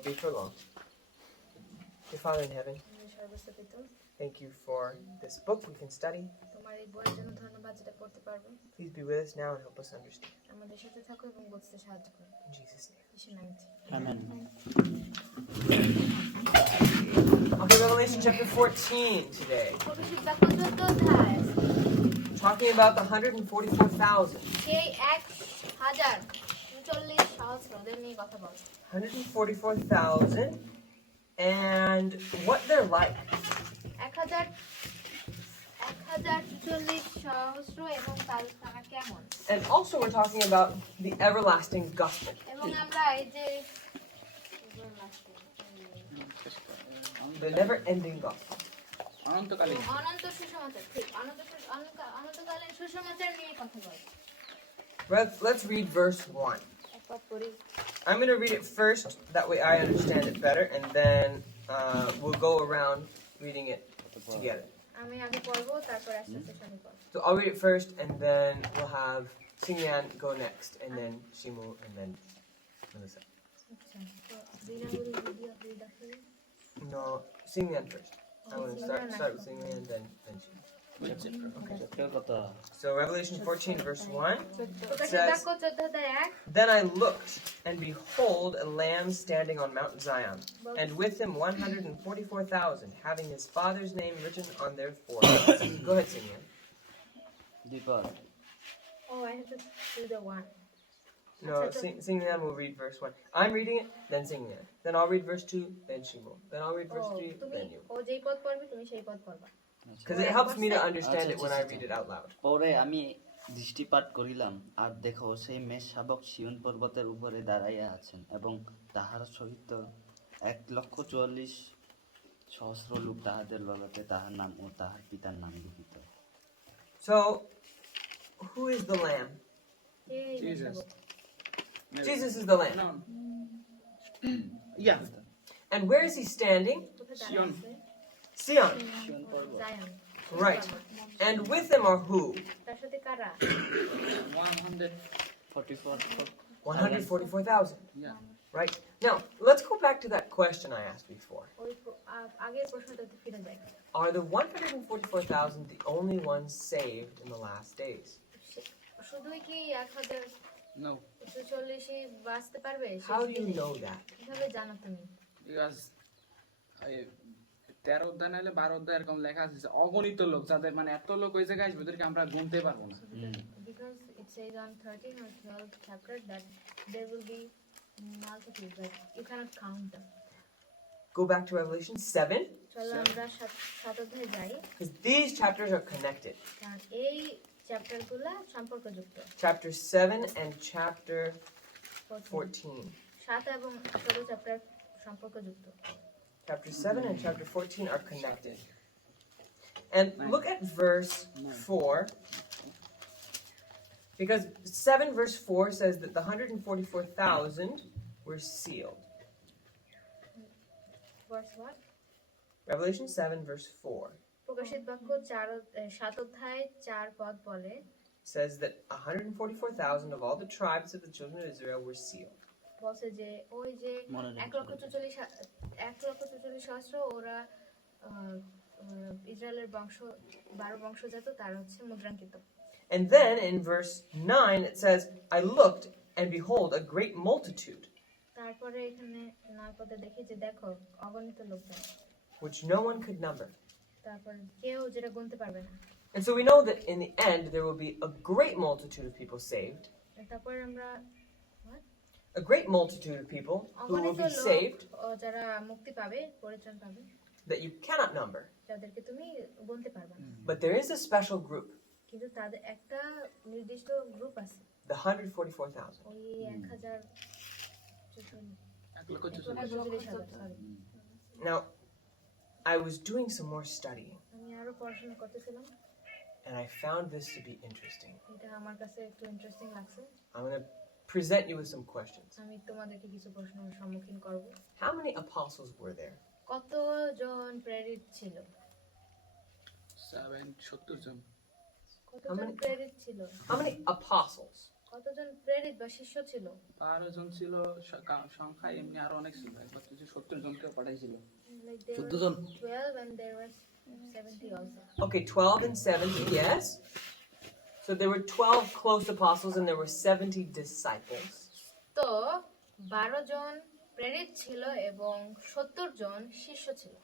not be for long. Dear Father in heaven, thank you for this book we can study. Please be with us now and help us understand. In Jesus' name. Amen. Okay, Revelation chapter 14 today. Talking about the 144,000. 144,000 and what they're like. And also we're talking about the everlasting gospel. The never-ending gospel. Let's read verse 1. I'm going to read it first, that way I understand it better, and then we'll go around reading it together. So I'll read it first, and then we'll have Singyan go next, and then Shimu, and then Melissa. No, Singyan first. I'm going to start with Singyan, then Shimu. So Revelation 14 verse 1 says, Then I looked, and behold, a lamb standing on Mount Zion, and with him 144,000, having his father's name written on their foreheads. Go ahead, Singyan. Oh, I have to do the one. No, Singyan will read verse 1. I'm reading it, then Singyan. Then I'll read verse 2, then Shimu. Then I'll read verse 3, then you. Because it helps me to understand it when I read it out loud. পরে আমি দৃষ্টিপাত করিলাম আর দেখো সেই মেষ শাবক সিয়ন পর্বতের উপরে দাঁড়াইয়া আছেন এবং তাহার সহিত 144,000 লোক তাহাদের ললাটে তাহার নাম ও তাহার পিতার নাম লিখিত। So, who is the lamb? Jesus. Jesus is the lamb. No. Yeah. And where is he standing? Sion. Sion. Right. And with him are who? 144,000. Yeah. Right. Now, let's go back to that question I asked before. Are the 144,000 the only ones saved in the last days? No. How do you know that? Because 13 অধ্যায় নাহলে 12 অধ্যায় এরকম লেখা আছে অগণিত লোক যাদের মানে এত লোক ওই জায়গায় আসবে ওদেরকে আমরা গুনতে পারবো না। Because it says on 13 or 12 chapter that there will be multitudes, like you cannot count them. Go back to Revelation 7. চলো আমরা 7 অধ্যায়ে যাই। Because these chapters are connected. কারণ এই চ্যাপ্টারগুলো সম্পর্কযুক্ত। Chapter 7 and chapter 14. 7 এবং 14 চ্যাপ্টার সম্পর্কযুক্ত। Chapter 7 and chapter 14 are connected. And look at verse 4. Because 7 verse 4 says that the 144,000 were sealed. Verse what? Revelation 7 verse 4 প্রকাশিত বাক্য 7 অধ্যায় 4 পদ বলে says that 144,000 of all the tribes of the children of Israel were sealed. বলছে যে ওই যে 1,44,000 ওরা ইসরায়েলের বংশ 12 বংশজাত তার হচ্ছে মুদ্রাঙ্কিত। And then in verse 9 it says, I looked and behold a great multitude. তারপরে এখানে 9 পদে দেখি যে দেখো অগণিত লোকজন which no one could number. তারপর কেউ যেটা গুনতে পারবে না। And so we know that in the end there will be a great multitude of people saved. তারপর আমরা A great multitude of people who will be saved যারা মুক্তি পাবে পরিত্রাণ পাবে that you cannot number. যাদেরকে তুমি গুনতে পারবে না। But there is a special group. কিন্তু তাদের একটা নির্দিষ্ট গ্রুপ আছে। The 144,000. ওই 1,000 Now I was doing some more studying. আমি আরো পড়াশোনা করতেছিলাম। And I found this to be interesting. এটা আমার কাছে একটু ইন্টারেস্টিং লাগছে। I'm going to present you with some questions. আমি তোমাদেরকে কিছু প্রশ্নের সম্মুখীন করব। How many apostles were there? কতজন প্রেরিত ছিল? 70 জন। কতজন প্রেরিত ছিল? How many apostles? কতজন প্রেরিত বা শিষ্য ছিল? 12 জন ছিল, সংখ্যা এমনি আরো অনেক ছিল, একবার 70 জনকে পাঠাইছিল। Like there 14 were John 12 and there was 70 also. Okay, 12 and 70, yes. So there were 12 close apostles and there were 70 disciples. তো 12 জন প্রেরিত ছিল এবং 70 জন শিষ্য ছিল।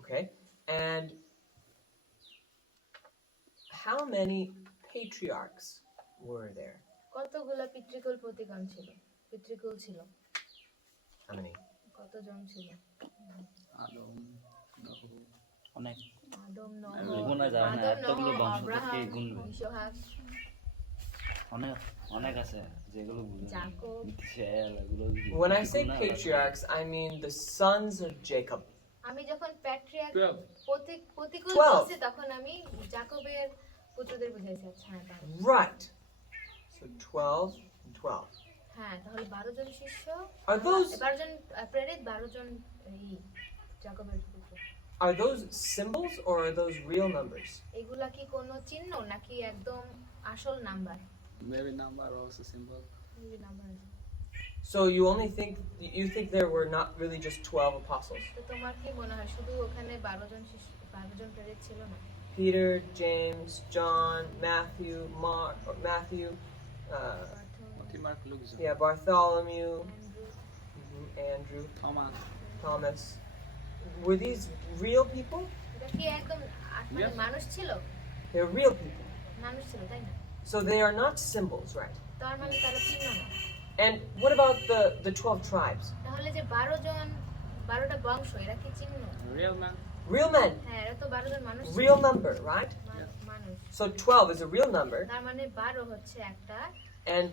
Okay, and how many patriarchs were there? কতগুলো পিতৃকুল প্রতিগণ ছিল? পিতৃকুল ছিল How many? কতজন ছিল? আদম, নূহ, অনেক আদম, নহ, গুণা যায় না, আদম, এতগুলো নহ, বংশ থেকে আব্রাহাম, গুনবে। ইসহাক, অনেক অনেক আছে যেগুলো বুঝে না। যাকব। মিশায়েল, এগুলো When I say গুণা আছে। patriarchs, I mean the sons of Jacob. আমি যখন প্যাট্রিয়ার্ক 12 প্রতিকূল 12 বলছি তখন আমি যাকবের পুত্রদের বুঝাইছি। আচ্ছা হ্যাঁ তাহলে। Right. So 12 and 12. হ্যাঁ তাহলে 12 জন শিষ্য, Are those 12 জন প্রেরিত, 12 জন যাকবের পুত্র। are those symbols or are those real numbers? এগুলা কি কোনো চিহ্ন নাকি একদম আসল number? maybe number also symbol. এই নাম্বার আছে। So you think there were not really just 12 apostles? তো তোমার কি মনে হয় শুধু ওখানে 12 জন শিষ্য, 12 জন প্রেরিত ছিল না? Peter, James, John, Matthew, Matthew, Mark, Luke, John. yeah, Bartholomew, Andrew, Andrew, Thomas. Thomas. Were these real people? এটা কি একদম মানে Yes. মানুষ ছিল? They're real people. মানুষ ছিল তাই না? So they are not symbols, right? তার মানে তারা চিহ্ন না। And what about the 12 tribes? তাহলে যে 12 জন 12টা বংশ এরা কি চিহ্ন? Real man. Real men. হ্যাঁ এরা তো 12 জন মানুষ ছিল। Real number, right? মানুষ। So 12 is a real number. তার মানে 12 হচ্ছে একটা And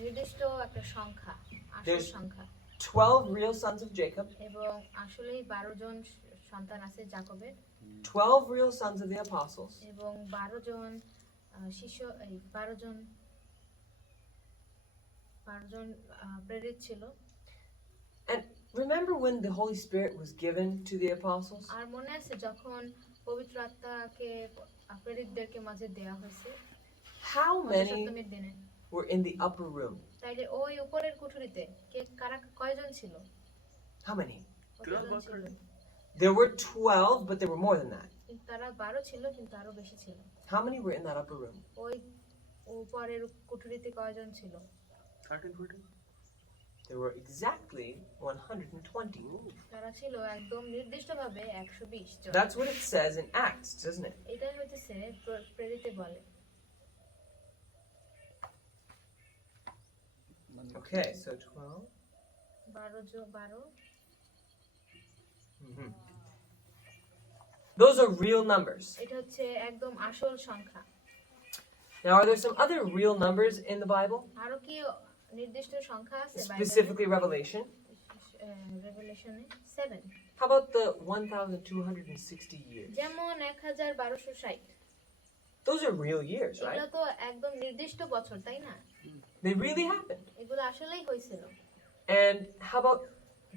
নির্দিষ্ট একটা সংখ্যা, আসল There's- সংখ্যা। 12 real sons of Jacob, এবং আসলেই 12 জন সন্তান আছে যাকবের 12 real sons of the apostles, এবং 12 জন শিষ্য, এই 12 জন প্রেরিত ছিল। and remember when the Holy Spirit was given to the apostles? আর মনে আছে যখন পবিত্র আত্মাকে প্রেরিতদেরকে মাঝে দেয়া হয়েছে How many সপ্তমীর দিনে, were in the upper room? তাইলে ওই উপরের কুঠুরিতে কয়জন ছিল? How many? কতজন ছিল? There were 12, but there were more than that. কিন্তু তারা 12 ছিল কিন্তু আরো বেশি ছিল। How many were in that upper room? ওই উপরের কুঠুরিতে কয়জন ছিল? 13, 14. There were exactly 120. তারা ছিল একদম নির্দিষ্টভাবে 120 জন। That's what it says in Acts, doesn't it? এটাই হইতেছে প্রেরিতে বলে। Okay, so 12. 12 Mhm. Those are real numbers. এটা হচ্ছে একদম আসল সংখ্যা। Now, are there some other real numbers in the Bible? আরো কি নির্দিষ্ট সংখ্যা আছে বাইবেলে? Specifically Revelation. রেভেলেশনে 7 How about the 1,260 years? যেমন 1260। Those are real years, এগুলো right? তো একদম নির্দিষ্ট বছর তাই না? They really happened. এগুলো আসলেই হয়েছিল। And how about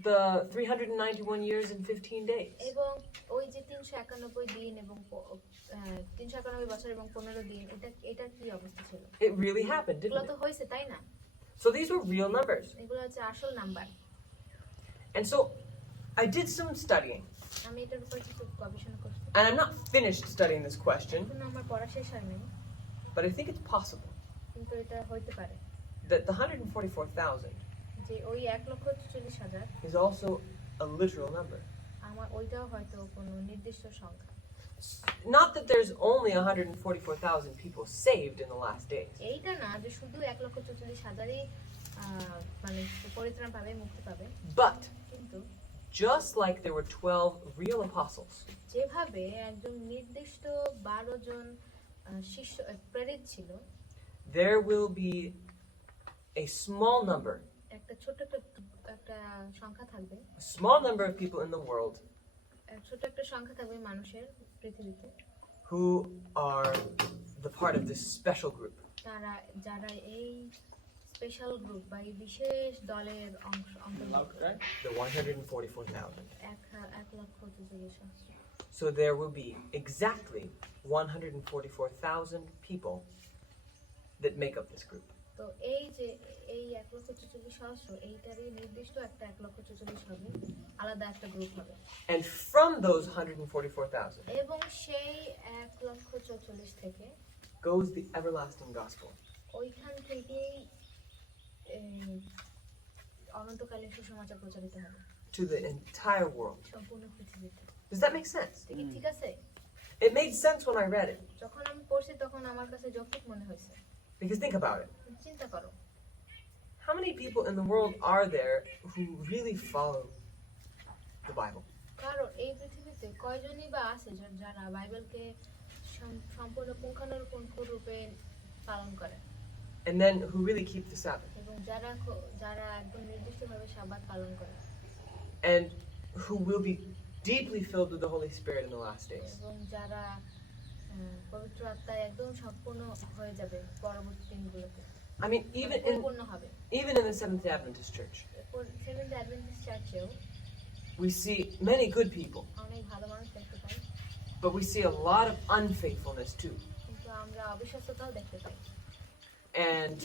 the 391 years and 15 days? এবং ওই যে 391 দিন এবং 391 বছর এবং 15 দিন, এটার কি অবস্থা ছিল? It really happened, এগুলো didn't তো it? হয়েছে তাই না? So these were real numbers. এগুলো হচ্ছে আসল number. And so I did some studying. আমি এটার উপর কিছু গবেষণা করছি। And I'm not finished studying this question, এখন আমার পড়া শেষ হয়নি, but I think it's possible কিন্তু এটা হইতে পারে that the 144,000 যে ওই 1,44,000 is also a literal number. আমার ওইটাও হয়তো কোনো নির্দিষ্ট সংখ্যা। Not that there's only 144,000 people saved in the last days. এইটা না যে শুধু 1,44,000ই মানে পরিত্রাণ পাবে, মুক্তি পাবে, But কিন্তু just like there were 12 real apostles, যেভাবে একজন নির্দিষ্ট 12 জন শিষ্য প্রেরিত ছিল, there will be a small number, একটা ছোট একটা সংখ্যা থাকবে, a small number of people in the world ছোট একটা সংখ্যা থাকবে মানুষের পৃথিবীতে who are the part of this special group. যারা এই স্পেশাল গ্রুপ বা এই বিশেষ দলের Loud, অন্তর্ভুক্ত, right? The 144,000. 1,44,000। So there will be exactly 144,000 people that make up this group. তো এই যে এই 1,44,000 এইটারই নির্দিষ্ট একটা 1,44,000 হবে, আলাদা একটা গ্রুপ হবে। And from those 144,000 এবং সেই 1,44,000 থেকে goes the everlasting gospel ওইখান থেকেই অনন্তকালীন সুসমাচার প্রচারিত হবে to the entire world. সম্পূর্ণ পৃথিবীতে। Does that make sense? এটা কি ঠিক আছে? It made sense when I read it. যখন আমি পড়ছি তখন আমার কাছে যৌক্তিক মনে হয়েছে। Because think about it. চিন্তা করো, How many people in the world are there who really follow the Bible? কারণ এই পৃথিবীতে কয়জনই বা আছে যারা বাইবেলকে সম্পূর্ণ পুঙ্খানুপুঙ্খ রূপে পালন করে, And then who really keep the Sabbath? এবং যারা একদম নির্দিষ্টভাবে সাব্বাত পালন করে, And who will be deeply filled with the Holy Spirit in the last days? এবং যারা পবিত্র আত্মায় একদম সম্পূর্ণ হয়ে যাবে পরবর্তী দিনগুলোতে, I mean, পরিপূর্ণ হবে। even in the Seventh-day Adventist Church, seventh Adventist চার্চেও we see many good people, অনেক ভালো মানুষ দেখতে পাই, but we see a lot of unfaithfulness too. কিন্তু আমরা অবিশ্বাসতাও দেখতে পাই। And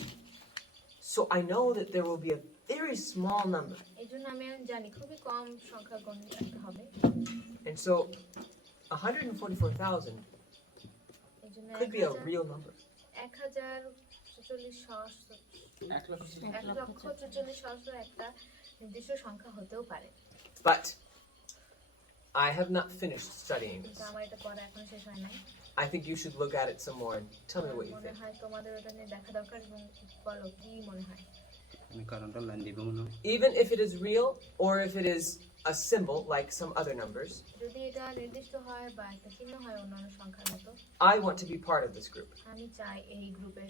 so I know that there will be a very small number. এই জন্য আমি জানি খুবই কম সংখ্যা গণ্য থাকতে হবে। And so 144,000 এই জন্য could be a real number. 1,44,000 একটা নির্দিষ্ট সংখ্যা হতেও পারে, But I have not finished studying this. কিন্তু আমার এটা পড়া এখনো শেষ হয় নাই। I think you should look at it some more and tell me what you মনে think. হয় তোমাদের ওটা নিয়ে দেখা দরকার এবং বলো কি মনে হয়। আমি কারণটা লাইন দিব মনে হয়। Even if it is real or if it is a symbol like some other numbers, যদি এটা নির্দিষ্ট হয় বা একটা চিহ্ন হয় অন্যান্য সংখ্যার মতো, I want to be part of this group. আমি চাই এই গ্রুপের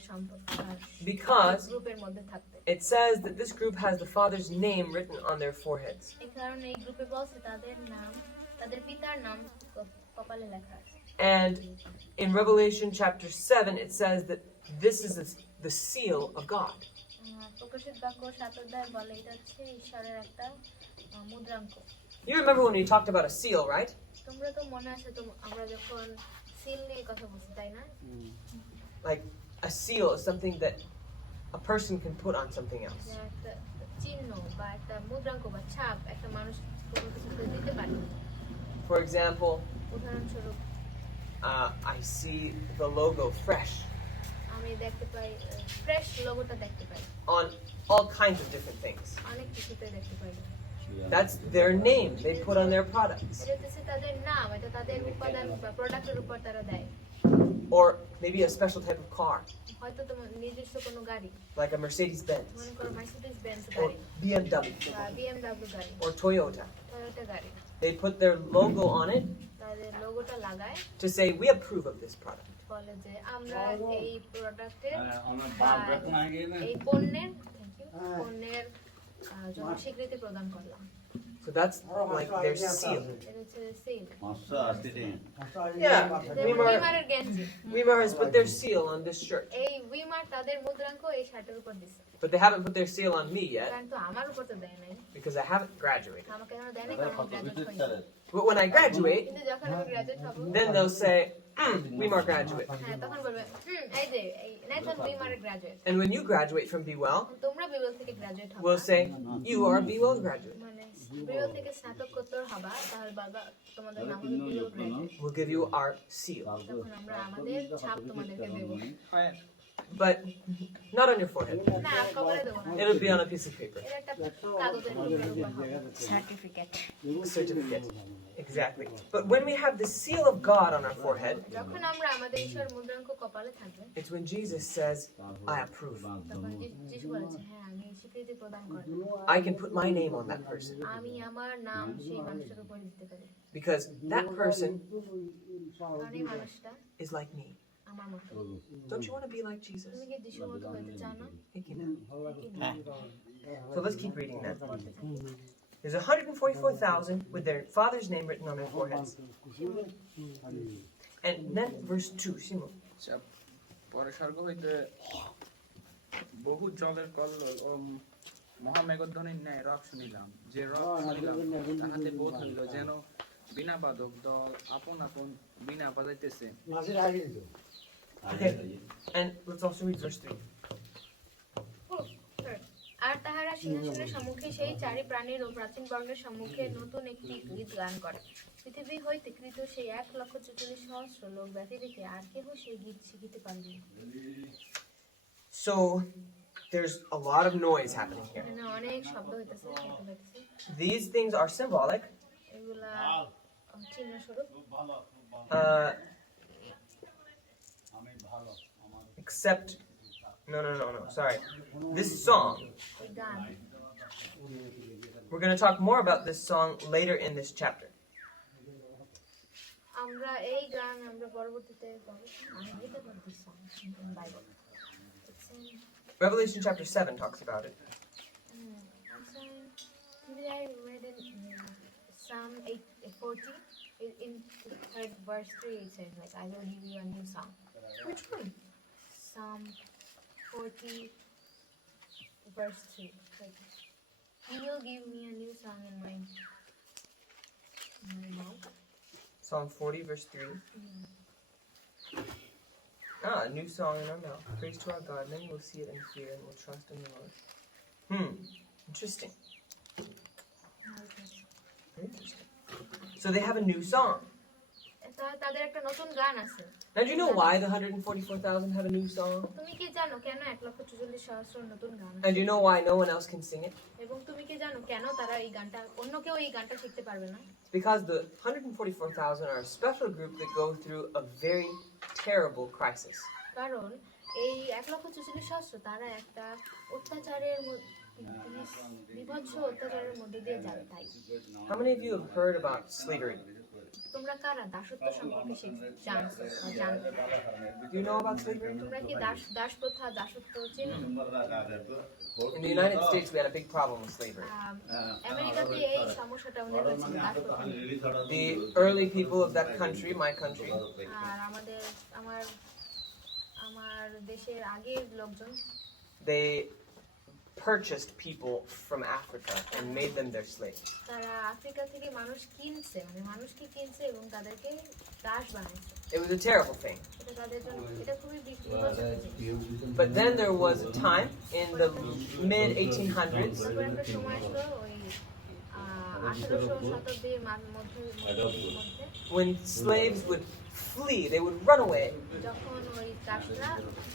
Because গ্রুপের মধ্যে থাকতে। it says that this group has the Father's name written on their foreheads. এই কারণে এই গ্রুপে বলছে তাদের নাম, তাদের পিতার নাম কপালে লেখা আছে। And in Revelation chapter 7, it says that this is the seal of God. প্রকাশিত বাক্য 7 অধ্যায় বলে এটা হচ্ছে ঈশ্বরের একটা মুদ্রাঙ্ক। You remember when we talked about a seal, right? তোমরা তো মনে আছে তো আমরা যখন সিল নিয়ে কথা বলছি তাই না? Like a seal is something that a person can put on something else. যে একটা চিহ্ন বা একটা মুদ্রাঙ্ক বা ছাপ একটা মানুষ কোনো কিছুতে দিতে পারে। For example, উদাহরণস্বরূপ I see the logo fresh আমি দেখতে পাই ফ্রেশ লোগোটা দেখতে পাই on all kinds of different things. অনেক কিছুতে দেখতে পাই। That's their name they put on their products. এটা হচ্ছে তাদের নাম, এটা তাদের উপাদান বা প্রোডাক্টের উপর তারা দেয়। Or maybe a special type of car, হয়তো তোমার নিজস্ব কোনো গাড়ি, like a Mercedes-Benz, মনে করো মার্সিডিজ বেঞ্জ or গাড়ি BMW, বা বিএমডব্লিউ গাড়ি, or Toyota. টয়োটা গাড়ি, They put their logo on it তাদের লোগোটা লাগায়, to say, we approve of this product. বলে যে আমরা এই প্রোডাক্টের এই পণ্যের পণ্যের জন্য স্বীকৃতি প্রদান করলাম। So that's like their seal. এটা হচ্ছে সিল। Yeah, উইমারের গেঞ্জি, Weimar has put their seal on this shirt, এই উইমার তাদের মুদ্রাঙ্ক এই শার্টের উপর দিছে, but they haven't put their seal on me yet কিন্তু আমার উপর তো দেয় নাই, because I haven't graduated. আমাকে এখনো দেয় নাই কারণ আমি গ্রাজুয়েট হইনি। But when I graduate, কিন্তু যখন আমি গ্রাজুয়েট হব then they'll say, Weimar graduate. হ্যাঁ তখন বলবে এই যে এই নেথন উইমারের গ্রাজুয়েট। And when you graduate from Be Well, তোমরা বিবেল থেকে গ্রাজুয়েট হবা, we'll say, you are a Be Well graduate. মানে বিবেল থেকে স্নাতকোত্তর হবা, তাহলে বাবা তোমাদের নাম হলো বিবেল graduate. We'll give you our seal, তখন আমরা আমাদের ছাপ তোমাদেরকে দেব, but not on your forehead. না কবরে দেব না, It'll be on a piece of paper. এটা একটা কাগজের মুদ্রার উপর হবে, certificate. Certificate. Exactly. But when we have the seal of God on our forehead, যখন আমরা আমাদের ঈশ্বর মুদ্রাঙ্ক কপালে থাকবে, it's when Jesus says, I approve. তখন যিশু বলেছে হ্যাঁ আমি স্বীকৃতি প্রদান করব, I can put my name on that person আমি আমার নাম সেই মানুষের উপর দিতে পারি, because that person কারণ এই মানুষটা is like me. আমার মতো। Don't you want to be like Jesus? তুমি কি যিশুর মতো হতে চাও না? So let's keep reading that. There's 144,000 with their father's name written on their foreheads. And then verse 2, Shimo. পরে স্বর্গ হইতে বহু জলের কল্লোল ও মহামেঘধ্বনির ন্যায় রব শুনিলাম, যে রব শুনিলাম তাহাতে বোধ হইল যেন বিনা বাদক দল আপন আপন বিনা বাজাইতেছে। Okay. And let's also read verse 3. সিংহাসনের সম্মুখে সেই চারি প্রাণীর ও প্রাচীন বর্গের সম্মুখে নতুন একটি গীত গান করে। পৃথিবী হইতে কৃত সেই 1,44,000 লোক ব্যতি রেখে আর কেহ সেই গীত শিখিতে পারবে না। So there's a lot of noise happening here. এখানে অনেক শব্দ হইতেছে, শব্দ হইতেছে। These things are symbolic, এগুলা চিহ্ন স্বরূপ, except no, sorry. This song, এই গান। we're going to talk more about this song later in this chapter. আমরা এই গান আমরা পরবর্তীতে পাবো। আমি গীত পড়তে song in Bible. Revelation chapter 7 talks about it. Maybe I read in Psalm 8:40 in third verse 3 it says like I will give you a new song. Which one? Psalm 40 verse 3. Like, He will give me a new song in my mouth. Psalm 40 verse 3. A new song in our mouth. Praise to our God. Many will see it and fear and will trust in the Lord. Interesting. Very interesting. So they have a new song. তাদের একটা নতুন গান আছে। Now do you know why the 144,000 have a new song? তুমি কি জানো কেন 1,44,000 নতুন গান আছে? And do you know why no one else can sing it? এবং তুমি কি জানো কেন তারা এই গানটা অন্য কেউ এই গানটা শিখতে পারবে না? Because the 144,000 are a special group that go through a very terrible crisis. কারণ এই 1,44,000 তারা একটা অত্যাচারের বিভৎস অত্যাচারের মধ্যে দিয়ে যাবে তাই। How many of you have heard about slavery? তোমরা কারা দাসত্ব সম্পর্কে জানছো বা জানতে? Do you know about slavery? তোমরা কি দাস প্রথা দাসত্ব চেনো? In the United States, we had a big problem with slavery. আমেরিকাতে এই সমস্যাটা আমাদের হয়েছিল দাস প্রথা। The early people of that country, my country, আর আমার দেশের আগের লোকজন they purchased people from Africa and made them their slaves. তারা আফ্রিকা থেকে মানুষকে কিনছে এবং তাদেরকে দাস বানাইছে। It was a terrible thing. এটা তাদের জন্য এটা খুবই বিপজ্জনক জিনিস। But then there was a time in the mid 1800s তারপর একটা সময় আসলো ওই 1800 শতাব্দীর মধ্যে when slaves would flee, they would run away যখন ওই দাসরা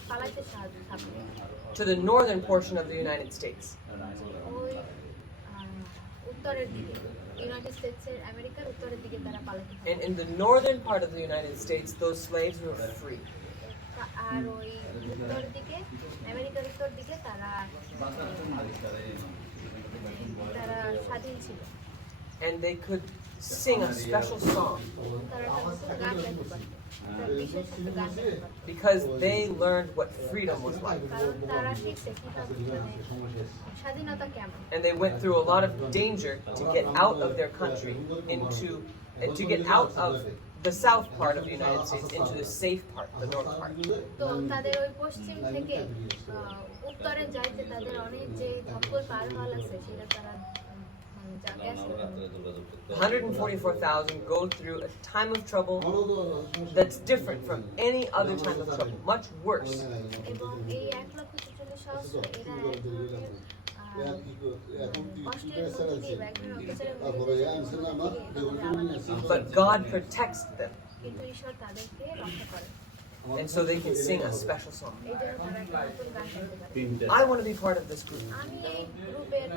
পালাইতে থাকলো to the northern portion of the United States. ওই উত্তরের দিকে ইউনাইটেড স্টেটসের আমেরিকার উত্তরের দিকে তারা পালাইতে থাকলো। And in the northern part of the United States, those slaves were free. আর ওই উত্তরের দিকে আমেরিকার উত্তর দিকে তারা স্বাধীন ছিল। And they could sing a special song তারা একটা নতুন গান গাইতে পারত, একটা বিশেষ একটা গান গাইতে পারত। because they learned what freedom was like. কারণ তারা শিখছে কিভাবে স্বাধীনতা কেমন। And they went through a lot of danger to get out of their country to get out of the south part of the United States into the safe part, the north part. তো তাদের ওই পশ্চিম থেকে উত্তরে যাইতে তাদের অনেক যে ধকল পার হওয়ার আছে সেটা তারা 144,000 go through a time of trouble that's different from any other time of trouble, much worse. এবং এই 1,44,000 এরা এক ধরনের কষ্টের মধ্যে দিয়ে এক ধরনের অত্যাচারের মধ্যে দিয়ে But God protects them, কিন্তু ঈশ্বর তাদেরকে রক্ষা করেন। and so they can sing a special song. এই জন্য তারা একটা নতুন গান গাইতে পারে। I want to be part of this group. আমি এই গ্রুপের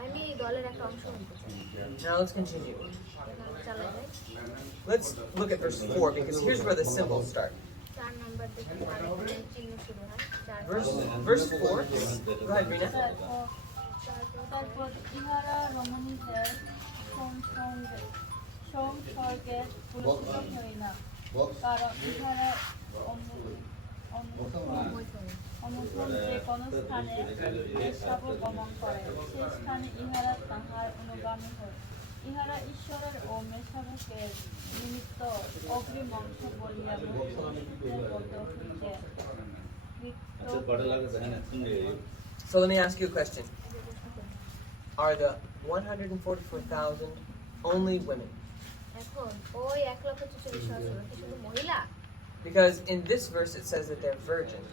আমি এই দলের একটা অংশ হতে চাই। Now let's continue. চালাই যাই। Let's look at verse 4 because here's where the symbols start. 4 নম্বর দেখুন আর এখানে চিহ্ন শুরু হয়। Verse 4. Go ahead, Rina. তারপর ইহারা রমণীদের সংসর্গে পুরস্কৃত হয় না, কারণ ইহারা অনুসরণ যে কোন স্থানে বেশ্যাবর গমন করে, সে স্থানে ইহারা তাহার অনুগামী হয়। ইহারা ঈশ্বরের ও মেষশাবকের নিমিত্ত অগ্রিম অংশ বলিয়া মধ্যবদ্ধ হইতে। So let me ask you a question. Are the 144,000 only women? এখন ওই 1,44,000 কি শুধু মহিলা? Because in this verse it says that they're virgins.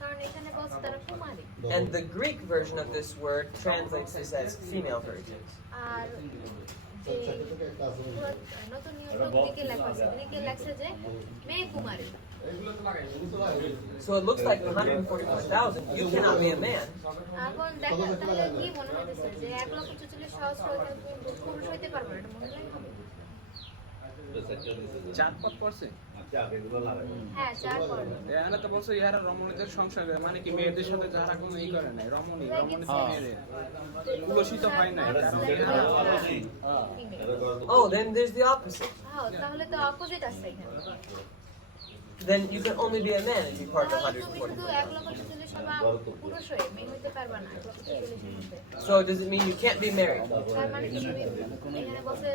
কারণ এখানে বলছে তারা কুমারী। And the Greek version of this word translates this as female virgins. আর যে নতুন নিয়ম গ্রিকে লেখা আছে, গ্রিকে লেখছে যে মেয়ে কুমারী। So it looks like 144,000. You cannot be a man. এখন দেখা তাহলে কি মনে হইতেছে যে 1,44,000 পুরুষ হইতে পারবে না, এটা মহিলাই হবে। চার পদ পড়ছে হ্যাঁ, 4 পড়ে। এখানে তো বলছে ইহারা রমণীদের সংসার করে, মানে কি মেয়েদের সাথে যারা কোনো ই করে নাই, রমণী মেয়েদের কুলসিত হয় নাই, কারণ এরা Oh, then there's the opposite. হ্যাঁ, তাহলে তো অপোজিট আছে এখানে। Then you can only be a man and be part of তাহলে তুমি শুধু 144,000. 1,44,000 পুরুষ হয়ে মেয়ে হইতে পারবে না, 1,44,000 মধ্যে। So does it mean you can't be married? তার মানে কি তুমি এখানে বলছে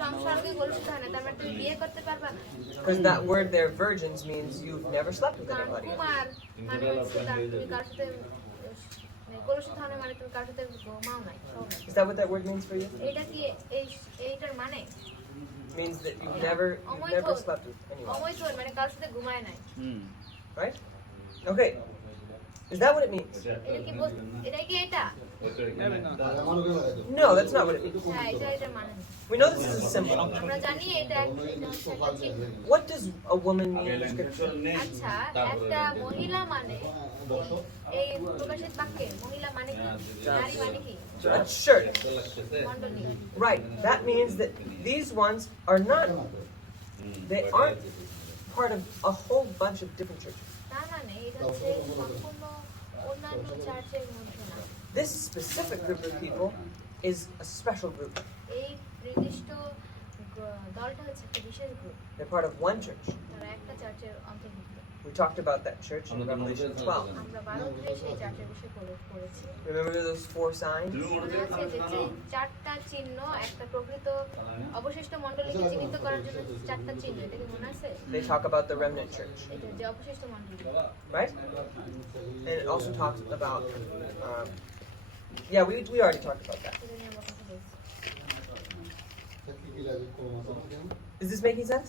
সংসর্গে কলুষিত হয় না, তার মানে তুমি বিয়ে করতে পারবে না। Because that word there, virgins, means you've never slept with কারণ anybody. কুমার মানে হচ্ছে তুমি কার সাথে কলুষিত হয় না, মানে তুমি কার সাথে ঘুমাও নাই, শোও নাই। Is that what that word means for you? এটা কি এইটার মানে Means that you've never slept with anyone, অমৈথুন মানে কার সাথে ঘুমায় নাই। right? Okay. Is that what it means? এটা কি এটাই কি এটা? No, that's not what it means. হ্যাঁ, এটার মানে না। We know this is a symbol. আমরা জানি এটা হচ্ছে একটা চিহ্ন। What does a woman mean in Scripture? আচ্ছা, একটা মহিলা মানে এই প্রকাশিত বাক্যে মহিলা মানে কি, নারী মানে কি, A church. মণ্ডলী। Right. That means that these ones are not, they aren't part of a whole bunch of different churches. তার মানে এটা হচ্ছে সম্পূর্ণ অন্যান্য চার্চের মধ্যে না। This specific group of people is a special group. এই নির্দিষ্ট দলটা হচ্ছে একটা বিশেষ group, They're part of one church. তারা একটা চার্চের অন্তর্ভুক্ত। We talked about that church in Revelation 12. আমরা 12 সেই চার্চের বিষয়ে পড়েছি। Remember those 4 signs? মনে আছে যে চারটা চিহ্ন একটা প্রকৃত অবশিষ্ট মণ্ডলীকে চিহ্নিত করার জন্য চারটা চিহ্ন, এটা কি মনে আছে? They talk about the remnant church, এটা যে অবশিষ্ট মণ্ডলী। right? And it also talks about, yeah, we already talked about that. এটা নিয়ে আমরা কথা বলছি। Is this making sense?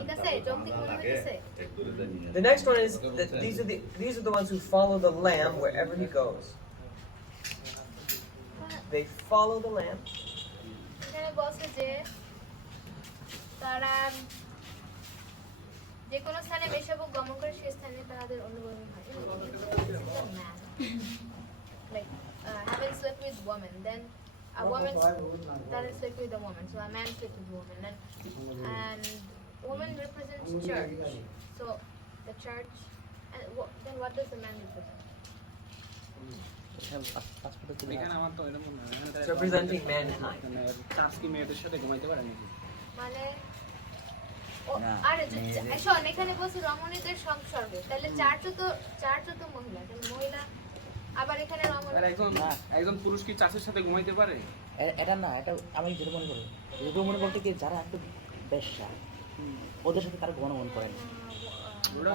ঠিক আছে, যৌক্তিক মনে হইতেছে? The next one is that these are the ones who follow the Lamb wherever he goes. They follow the Lamb. এখানে বলছে যে তারা যে কোনো স্থানে মেষশাবক গমন করে সেই স্থানে তাদের অনুগামী হয়। Like having slept with woman, then a woman that is slept with a woman, so a man slept with a woman, and woman represents church. So the church, and then what does the man represent? এখানে আমার তো এরকম মনে হয় It's representing mankind. Church কি মেয়েদের সাথে ঘুমাইতে পারে নাকি? মানে আরে শোন, এখানে বলছে রমণীদের সংসর্গে, তাহলে চার্চও তো মহিলা, তাহলে মহিলা আবার এখানে আর একজন পুরুষ কি চার্চের সাথে ঘুমাইতে পারে? এটা না, এটা আমি যেটা মনে করি, যেটা মনে বলতে কি যারা একটু বেশ্যা ওদের সাথে তারা ঘুমানো মন করে না, ওরা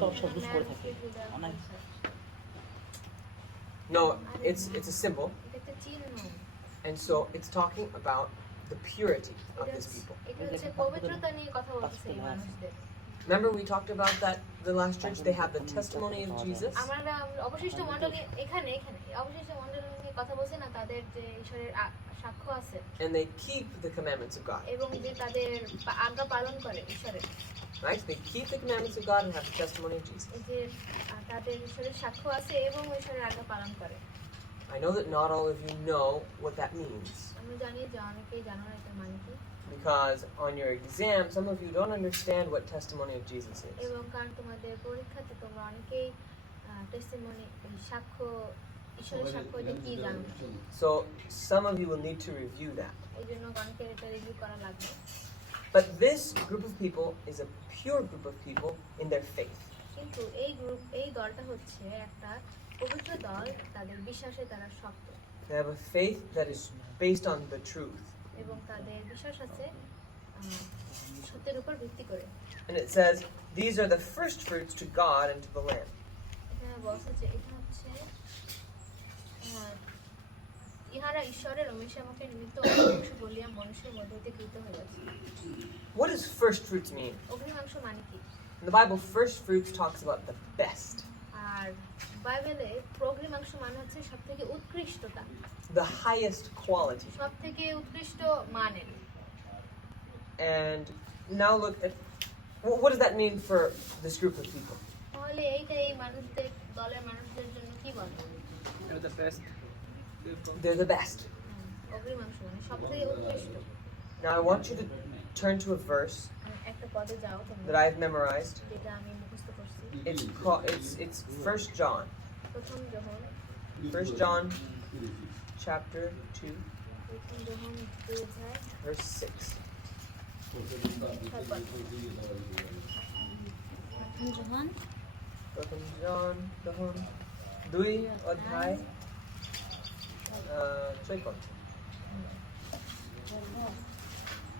তো সবকিছু করে থাকে অনেক। No, it's a symbol, এটা একটা চিহ্ন, and so it's talking about the purity of these people. এটা হচ্ছে পবিত্রতা নিয়ে কথা বলছে এই মানুষদের। Remember we talked about that the last church, they have the testimony of Jesus. আমরা অবশিষ্ট মণ্ডলী এখানে অবশিষ্ট মণ্ডলী নিয়ে কথা বলছি না, তাদের যে ঈশ্বরের সাক্ষ্য আছে And they keep the commandments of God. এবং যে তাদের আজ্ঞা পালন করে ঈশ্বরের, Right? They keep the commandments of God and have the testimony of Jesus. যে তাদের ঈশ্বরের সাক্ষ্য আছে এবং ঈশ্বরের আজ্ঞা পালন করে। I know that not all of you know what that means, আমি জানি যে অনেকেই জানো না এটার মানে কি, because on your exam some of you don't understand what testimony of Jesus is. এবং কারণ তোমাদের পরীক্ষাতে তোমরা অনেকেই টেস্টিমনি সাক্ষ্য, ঈশ্বরের সাক্ষ্য এটা কি জানো না। So some of you will need to review that. এই জন্য অনেকের এটা রিভিউ করা লাগবে। But this group of people is a pure group of people in their faith. কিন্তু এই দলটা হচ্ছে একটা পবিত্র দল, তাদের বিশ্বাসে তারা শক্ত They have a faith that is based on the truth. এবং তাদের বিশ্বাস আছে সত্যের উপর ভিত্তি করে। And it says, these are the first fruits to God and to the Lamb. এখানে বলছে যে এটা হচ্ছে ইহারা ঈশ্বরের ও মেষশাবকের নিমিত্ত অগ্নিমাংস বলিয়া মনুষ্যের মধ্য হইতে কৃত হইয়াছে। What does first fruits mean? অগ্নিমাংস মানে কি? In the Bible, first fruits talks about the best, আর বাইবেলে অগ্নিমাংস মানে হচ্ছে সবথেকে উৎকৃষ্টতা, the highest quality. সবথেকে উৎকৃষ্ট মানের। And now look at what does that mean for this group of people? তাহলে এইটা এই মানুষদের দলের মানুষদের জন্য কি বলবো? They're the best. They're the best. অগ্নিমাংস মানে সবথেকে উৎকৃষ্ট। Now I want you to turn to a verse একটা পদে যাও তোমরা, that I've memorized. যেটা আমি মুখস্থ করছি। It's 1 John. প্রথম যোহন 1 John chapter 2 প্রথম যোহন 2 অধ্যায় verse 6. 6 পদ। প্রথম জন তখন 2 অধ্যায় 6 পদ।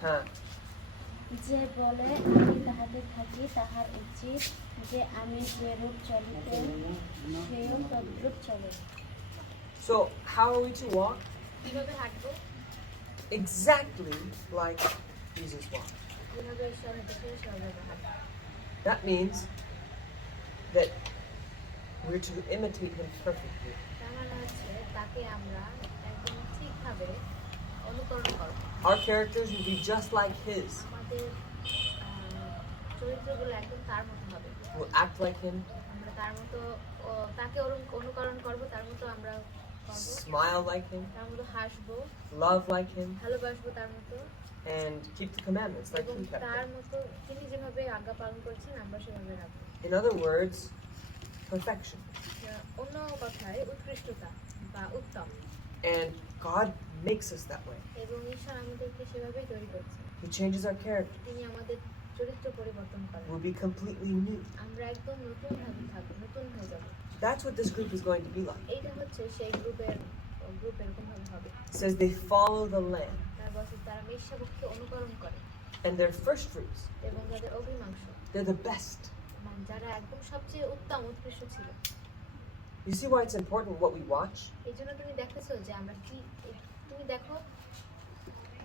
হ্যাঁ, যে বলে আমি তাহাতে থাকি তাহার উচিত যে আমি যেরূপ চলিতেন সেও তদ্রূপ চলে। so how are we to walk? কিভাবে হাঁটবো? Exactly like Jesus walked. যেভাবে ঈশ্বর হেঁটেছে সেভাবে হাঁটবো। That means that we're to imitate him perfectly. তার মানে হচ্ছে তাকে আমরা একদম ঠিকভাবে অনুকরণ করব। Our characters will be just like his. আমাদের চরিত্রগুলো একদম তার মতো হবে। We'll act like him, আমরা তার মতো তাকে অনুকরণ করব, তার মতো আমরা করব, smile like him, তার মতো হাসবো, love like him, ভালোবাসবো তার মতো, and keep the commandments like এবং he kept তার them. মতো তিনি যেভাবে আজ্ঞা পালন করছেন আমরা সেভাবে রাখবো। In other words, perfection. অন্য কথায় উৎকৃষ্টতা বা উত্তম। And God makes us that way. এবং ঈশ্বর আমাদেরকে সেভাবেই তৈরি করছেন। He changes our character. তিনি আমাদের চরিত্র পরিবর্তন করেন। We'll be completely new. আমরা একদম নতুনভাবে থাকবো, নতুন হয়ে যাবো। That's what this group is going to be like. এইটা হচ্ছে সেই গ্রুপ এরকম ভাবে হবে। It says they follow the Lamb, তার বছর তারা মেষশাবককে অনুকরণ করে and their first fruits, এবং তাদের অগ্নিমাংস they're the best. মানে যারা একদম সবচেয়ে উত্তম উৎকৃষ্ট ছিল। You see why it's important what we watch? এই জন্য তুমি দেখতেছো যে আমরা কি, তুমি দেখো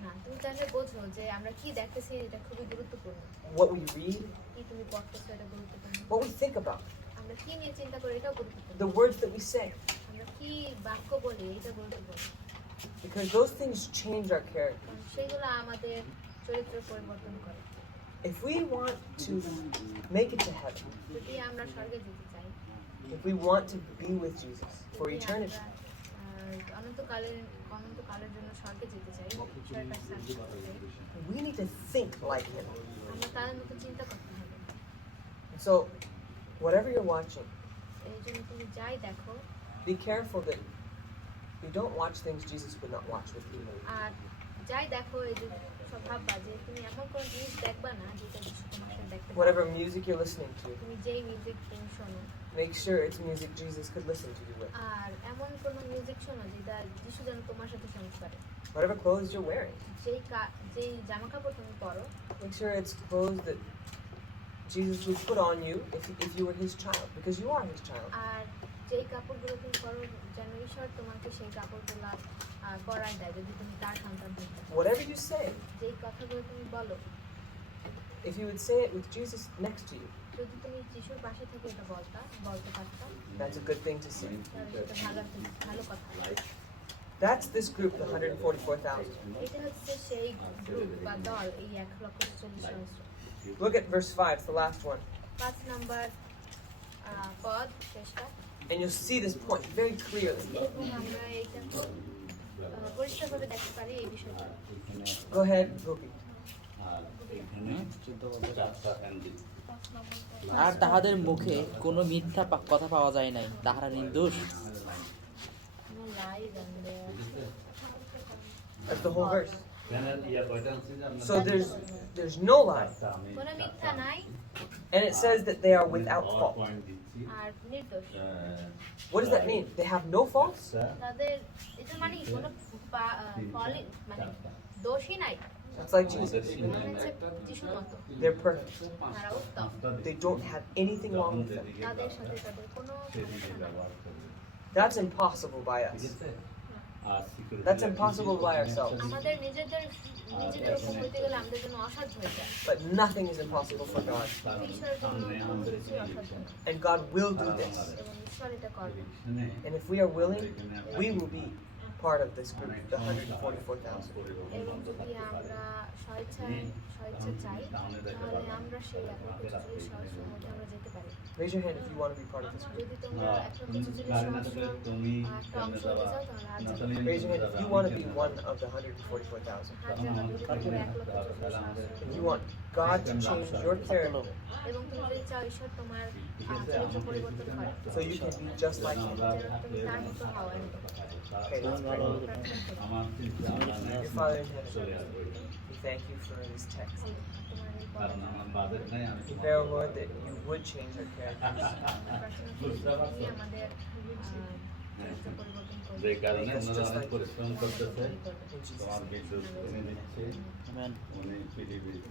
না, তুমি তাহলে বোঝো যে আমরা কি দেখতেছি এটা খুবই গুরুত্বপূর্ণ। What we read, কি তুমি পড়তেছো এটা গুরুত্বপূর্ণ। what we think about, আমরা কি নিয়ে চিন্তা করি এটাও গুরুত্বপূর্ণ। the words that we say, আমরা কি বাক্য বলি এটা গুরুত্বপূর্ণ। because those things change our character. কারণ সেগুলো আমাদের চরিত্র পরিবর্তন করে। If we want to make it to heaven, যদি আমরা স্বর্গে যেতে চাই, if we want to be with Jesus for যদি eternity, আমরা অনন্তকালের জন্য স্বর্গে যেতে চাই, ঈশ্বরের কাছে আসতে চাই, we need to think like him. আমরা তাদের মতো চিন্তা করতে হবে। So, whatever you're watching, এই জন্য তুমি যাই দেখো, be careful that you don't watch things Jesus would not watch with you. আর যাই দেখো এই যে সব ভাববা যে তুমি এমন কোনো জিনিস দেখবা না যেটা যিশু তোমার সাথে দেখতে পাবে। Whatever music you're listening to, তুমি যেই মিউজিক তুমি শোনো, make sure it's music Jesus could listen to you with. আর এমন কোনো মিউজিক শোনো যেটা যিশু যেন তোমার সাথে শুনতে পারে। Whatever clothes you're wearing, যেই জামা কাপড় তুমি পরো, make sure it's clothes that Jesus would put on you if you were his child, because you are his child. আর যেই কাপড়গুলো তুমি পরো যেন ঈশ্বর তোমাকে সেই কাপড়গুলো পরায় দেয় যদি তুমি তার সন্তান হয়ে থাকো। Whatever you say, যেই কথাগুলো তুমি বলো, if you would say it with Jesus next to you, যদি তুমি যিশুর পাশে থেকে এটা বলতে পারতাম, that's a good thing to say. তাহলে সেটা ভালো কথা। That's this group, the 144,000. এটা হচ্ছে সেই গ্রুপ বা দল, এই 1,40,000। Look at verse 5, it's the last one. 5 নম্বর পদ শেষটা, And you'll see this point very clearly. এবং আমরা এইটা পরিষ্কারভাবে দেখতে পারি এই বিষয়টা। Go ahead, Gopi. আর তাহাদের মুখে কোনো মিথ্যা কথা পাওয়া যায় নাই, তাহারা নির্দোষ। No lies and That's the whole verse. So there's no lie. কোনো মিথ্যা নাই And it says that they are without fault. আর নির্দোষ। What does that mean? They have no faults? তাদের এটা মানে কোনো ফলই মানে দোষই নাই। That's like Jesus. মানে হচ্ছে যিশুর মতো, They're perfect. তারা উত্তম, They don't have anything wrong with them. তাদের সাথে তাদের কোনো সমস্যা নাই। That's impossible by us. That's impossible by ourselves. আমাদের নিজেদের উপর হইতে গেলে আমাদের জন্য অসাধ্য হয়ে যায় But nothing is impossible for God. ঈশ্বরের জন্য কোনো কিছুই অসাধ্য না And God will do this. এবং ঈশ্বর এটা করবে And if we are willing, we will be part of this group, the 144,000. এবং যদি আমরা স্বেচ্ছা চাই তাহলে আমরা সেই 145,000 এর মধ্যে আমরা যেতে পারি Raise your hand if you want to be part of this group. যদি তোমরা 145,000 একটা অংশ হতে চাও তাহলে আজ Raise your hand if you want to be one of the 144,000. হাত জানাও যদি তোমরা 145,000 If you want God to change your character এবং তুমি যদি চাও ঈশ্বর তোমার চরিত্র পরিবর্তন করে so you can be just like Him. যেন তুমি তার মতো হও Okay, let's pray. Dear Father in heaven, we thank you for this text. We pray, O Lord, that you would change our characters. আমাদের চরিত্র পরিবর্তন করে যে কারণে ওনারা অনেক পরিশ্রম করতেছে In Jesus' তোমার name. কিছু এনে দিচ্ছে Amen. উনি পৃথিবীর